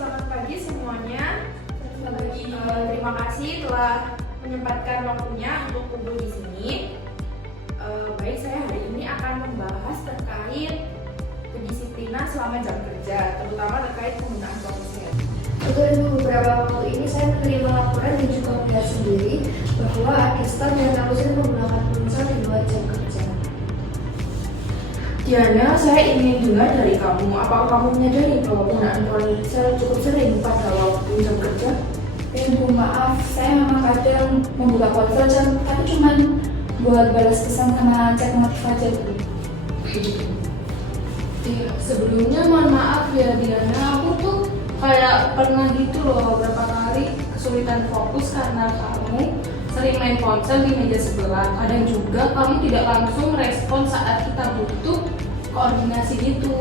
selamat pagi semuanya. Terima kasih telah menyempatkan waktunya untuk kumpul di sini. Baik, saya hari ini akan membahas terkait kedisiplinan selama jam kerja, terutama terkait penggunaan ponsel. Beberapa waktu ini saya menerima laporan dan juga melihat sendiri bahwa ada staf yang harusnya menggunakan ponsel di luar jam kerja. Diana, saya ingin dengar dari kamu, apakah kamu menyadari bahwa penggunaan ponsel cukup sering pada waktu jam kerja? Bu, maaf, saya memang kadang membuka ponsel tapi cuma buat balas pesan sama cek notif aja dulu. Sebelumnya mohon maaf ya Diana, aku tuh kayak pernah gitu loh beberapa kali kesulitan fokus karena kamu sering main ponsel di meja sebelah. Kadang juga kamu tidak langsung respon saat kita butuh koordinasi gitu.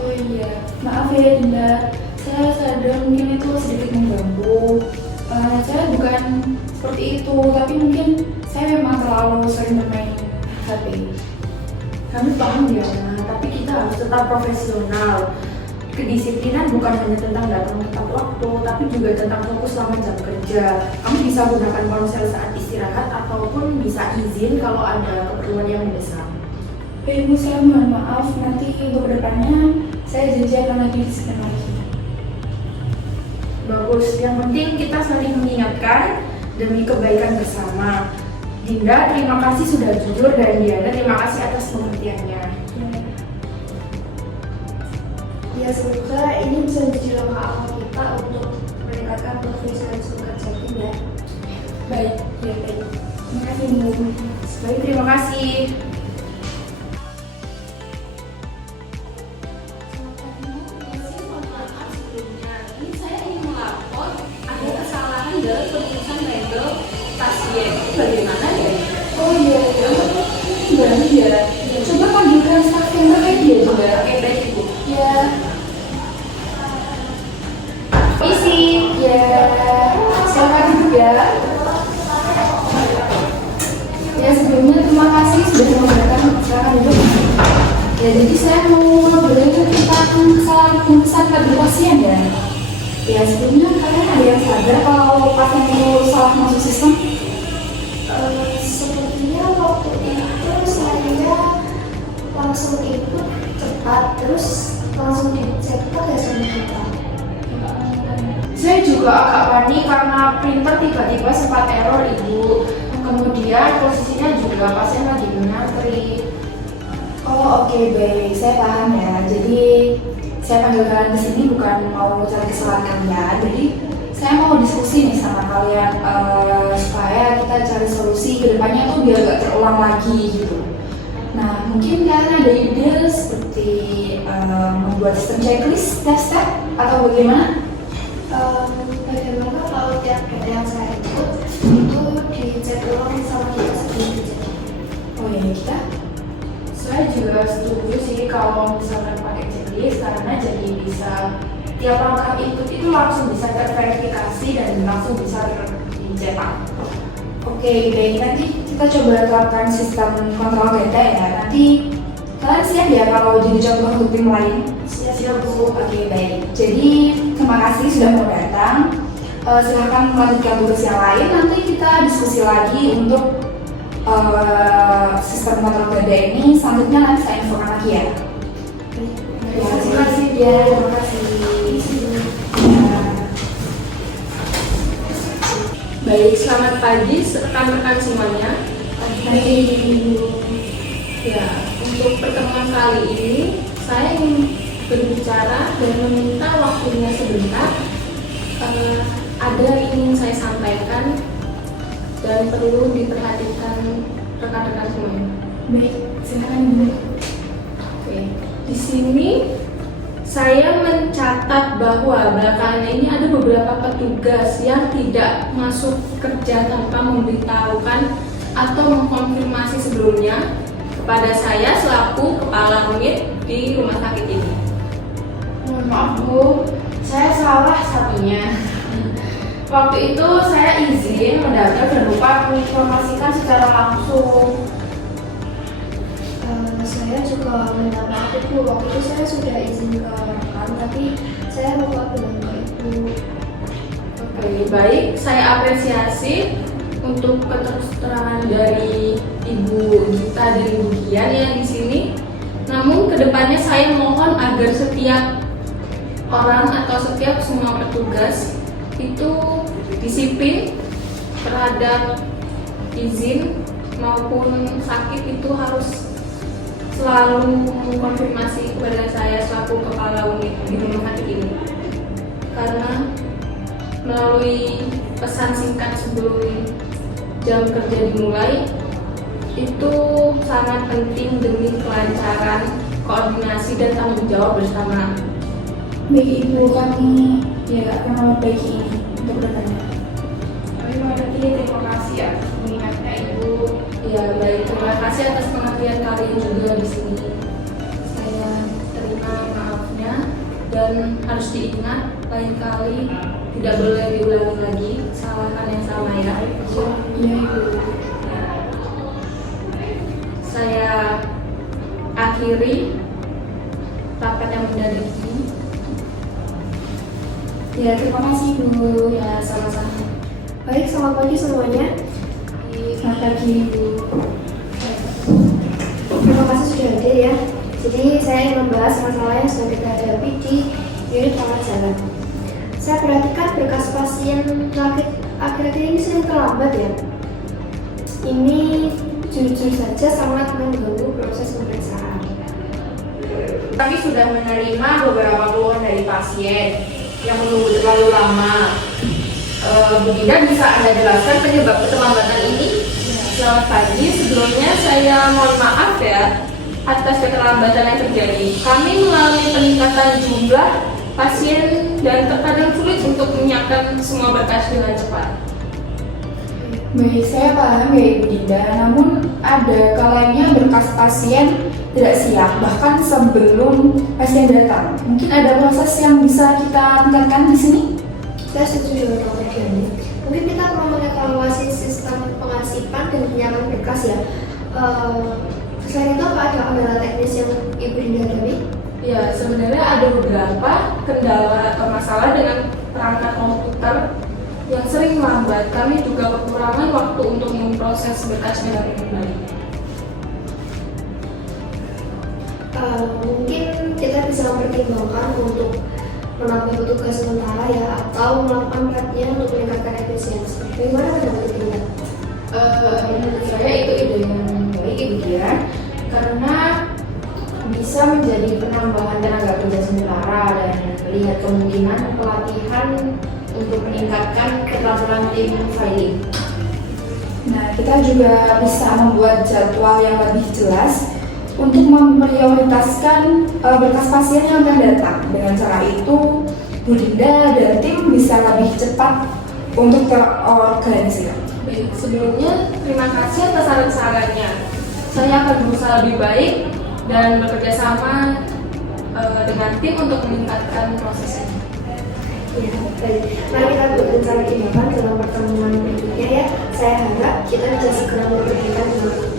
Oh iya, maaf ya Dinda, saya sadar mungkin itu sedikit mengganggu. Saya bukan seperti itu, tapi mungkin saya memang terlalu sering bermain HP. Kami paham Diana, tapi kita harus tetap profesional. Kedisiplinan bukan hanya tentang datang tepat waktu, tapi juga tentang fokus selama jam kerja. Kamu bisa gunakan ponsel saat istirahat ataupun bisa izin kalau ada keperluan yang mendesak. Ibu, saya mohon maaf, nanti untuk kedepannya saya janji akan lebih disiplin lagi. Bagus, yang penting kita saling mengingatkan demi kebaikan bersama. Dinda, terima kasih sudah jujur, dan Diana, terima kasih atas pengertiannya. Ya, semoga ini bisa menjadi langkah awal kita untuk meningkatkan profesionalisme kerja tim ya. Baik, ya baik. Terima kasih Bu. Baik, terima kasih. Dalam penulisan label pasien, bagaimana ya? Oh iya, baru ya. Coba panggilkan staf yang terkait dia juga. Oke, baik Ibu. Ya. Isi. Ya. Selamat duduk ya. Ya, sebelumnya terima kasih sudah memberikan silakan duduk. Ya, jadi saya mau bertanya tentang kesalahan pemesan pada pasien ya. Ya, sebelumnya kalian ada yang sadar kalau pasien itu salah masuk sistem? Sepertinya waktu itu saya langsung input cepat, terus langsung dicetak hasilnya cepat. Saya juga agak panik karena printer tiba-tiba sempat error Ibu. Kemudian posisinya juga pasien lagi mengantri. Oh oke, baik, saya paham ya. Jadi saya panggil kalian ke sini bukan mau cari kesalahan kalian. Jadi saya mau diskusi nih sama kalian supaya kita cari solusi ke depannya tuh biar gak terulang lagi gitu. Nah, mungkin kalian ada ide seperti membuat sistem checklist step-step atau bagaimana? Bagaimana kalau tiap data yang saya input itu dicek ulang sama kita sebelum dicek? Oh iya, kita? Saya juga setuju sih kalau misalkan pakai checklist, karena jadi bisa tiap langkah input itu langsung bisa terverifikasi dan langsung bisa dicetak. Oke, baik. Nanti kita coba terapkan sistem kontrol data ya. Nanti kalian siap ya kalau jadi contoh untuk tim lain? Siap Bu. Oke, baik. Jadi terima kasih sudah mau datang. Silahkan melanjutkan tugas yang lain. Nanti kita diskusi lagi untuk sistem kontrol data ini. Selanjutnya nanti saya infokan lagi ya. Terima kasih. Ya, terima kasih. Baik, selamat pagi rekan-rekan semuanya. Ya, untuk pertemuan kali ini saya ingin berbicara dan meminta waktunya sebentar. Ada yang ingin saya sampaikan dan perlu diperhatikan rekan-rekan semuanya. Baik, silakan Ibu. Oke, di sini saya mencatat bahwa belakangan ini ada beberapa petugas yang tidak masuk kerja tanpa memberitahukan atau mengkonfirmasi sebelumnya kepada saya selaku kepala unit di rumah sakit ini. Mohon maaf Bu, Saya salah satunya. Waktu itu saya izin mendaftar dan lupa menginformasikan secara langsung. Saya juga minta maaf Bu, waktu itu saya sudah izin ke rekan, tapi saya lupa bilang ke Ibu. Oke, baik. Saya apresiasi untuk keterangan dari Ibu Gita dan Ibu Dian yang di sini. Namun kedepannya saya mohon agar setiap orang atau setiap semua petugas itu disiplin terhadap izin maupun sakit itu harus selalu mengkonfirmasi kepada saya selaku kepala unit di rumah sakit ini, karena melalui pesan singkat sebelum jam kerja dimulai itu sangat penting demi kelancaran koordinasi dan tanggung jawab bersama. Baik Ibu, kami ya akan memperbaiki ini untuk kedepannya. Kami mengerti, terima kasih atas mengingatnya Ibu. Ya baik, terima kasih atas pengertian kalian juga di sini. Saya terima maafnya dan harus diingat lain kali tidak boleh diulangi lagi kesalahan yang sama ya. Iya Ibu. Saya akhiri rapat yang mendadak ini. Ya, terima kasih Ibu. Ya sama-sama. Baik, selamat pagi semuanya. Selamat pagi Ibu. Terima kasih sudah hadir ya. Jadi saya ingin membahas masalah yang sedang kita hadapi di unit rawat jalan. Saya perhatikan berkas pasien akhir-akhir ini sering terlambat ya. Ini jujur saja sangat mengganggu proses pemeriksaan. Kami sudah menerima beberapa keluhan dari pasien yang menunggu terlalu lama. Bu Dinda, bisa Anda jelaskan penyebab keterlambatan ini? Selamat pagi, sebelumnya saya mohon maaf ya atas keterlambatan yang terjadi. Kami mengalami peningkatan jumlah pasien dan terkadang sulit untuk menyiapkan semua berkas dengan cepat. Baik, saya paham ya Ibu Dinda, namun ada kalanya berkas pasien tidak siap bahkan sebelum pasien datang. Mungkin ada proses yang bisa kita tingkatkan di sini? Saya setuju dengan Dr. Diani. Mungkin kita perlu mengevaluasi sistem pengasipan dan penyiapan berkas ya. Selain itu, apa ada kendala teknis yang Ibu Dinda hadapi? Ya, sebenarnya ada beberapa kendala atau masalah dengan perangkat komputer yang sering melambat. Kami juga kekurangan waktu untuk memproses berkas dengan baik. Mungkin kita bisa mempertimbangkan untuk menambah petugas sementara ya, atau melakukan pelatihan untuk meningkatkan efisiensi. Bagaimana pendapat Ibu Dinda? Menurut saya itu ide yang baik Ibu Dian, karena bisa menjadi penambahan tenaga kerja sementara dan melihat kemungkinan pelatihan untuk meningkatkan keterampilan tim filing. Nah, kita juga bisa membuat jadwal yang lebih jelas untuk memprioritaskan berkas pasien yang akan datang. Dengan cara itu, Bu Dinda dan tim bisa lebih cepat untuk terorganisir. Baik, sebelumnya terima kasih atas saran-sarannya. Saya akan berusaha lebih baik dan bekerja sama dengan tim untuk meningkatkan proses ini. Ya, baik. Mari kita berbicara tindakan dalam pertemuan berikutnya ya. Saya harap kita bisa segera memperbaikkan tindakan.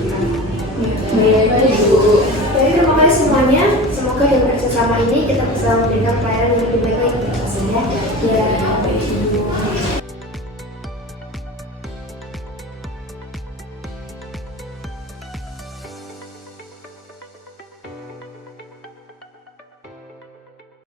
Baik, Ibu. Jadi terima kasih semuanya. Semoga dengan kerjasama ini kita bisa memberikan pelayanan yang lebih baik bagi pasiennya. Ya,